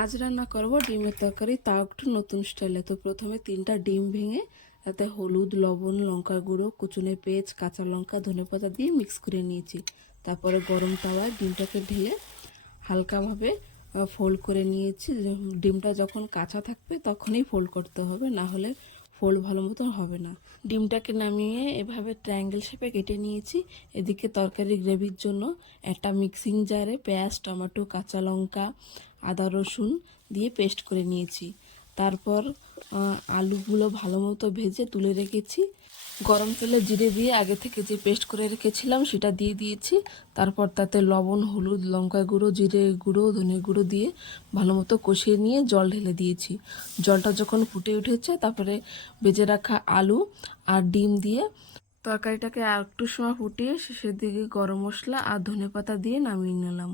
আজ রান্না করব ডিমের তরকারি, তাও একটু নতুন স্টাইলে। তো প্রথমে 3টা ডিম ভেঙে তাতে হলুদ, লবণ, লঙ্কা গুঁড়ো, কুচুনে পেঁয়াজ, কাঁচা লঙ্কা, ধনেপাতা দিয়ে মিক্স করে নিয়েছি। তারপরে গরম তাওয়ায় ডিমটাকে ঢেলে হালকাভাবে ফোল্ড করে নিয়েছি। ডিমটা যখন কাঁচা থাকবে তখনই ফোল্ড করতে হবে, না হলে ফোল্ড ভালো মতো হবে না। ডিমটাকে নামিয়ে এভাবে ট্রায়াঙ্গেল শেপে কেটে নিয়েছি। এদিকে তরকারি গ্রেভির জন্য একটা মিক্সিং জারে পেঁয়াজ, টমেটো, কাঁচা লঙ্কা, আদা রসুন দিয়ে পেস্ট করে নিয়েছি। তারপর আলুগুলো ভালো মতো ভেজে তুলে রেখেছি। গরম তেলে জিরে দিয়ে আগে থেকে যে পেস্ট করে রেখেছিলাম সেটা দিয়ে দিয়েছি। তারপর তাতে লবণ, হলুদ, লঙ্কা গুঁড়ো, জিরে গুঁড়ো, ধনে গুঁড়ো দিয়ে ভালো মতো কষিয়ে নিয়ে জল ঢেলে দিয়েছি। জলটা যখন ফুটে উঠেছে তারপরে ভেজে রাখা আলু আর ডিম দিয়ে তরকারিটাকে আর একটু সময় ফুটিয়ে শেষের দিকে গরম মশলা আর ধনেপাতা দিয়ে নামিয়ে নিলাম।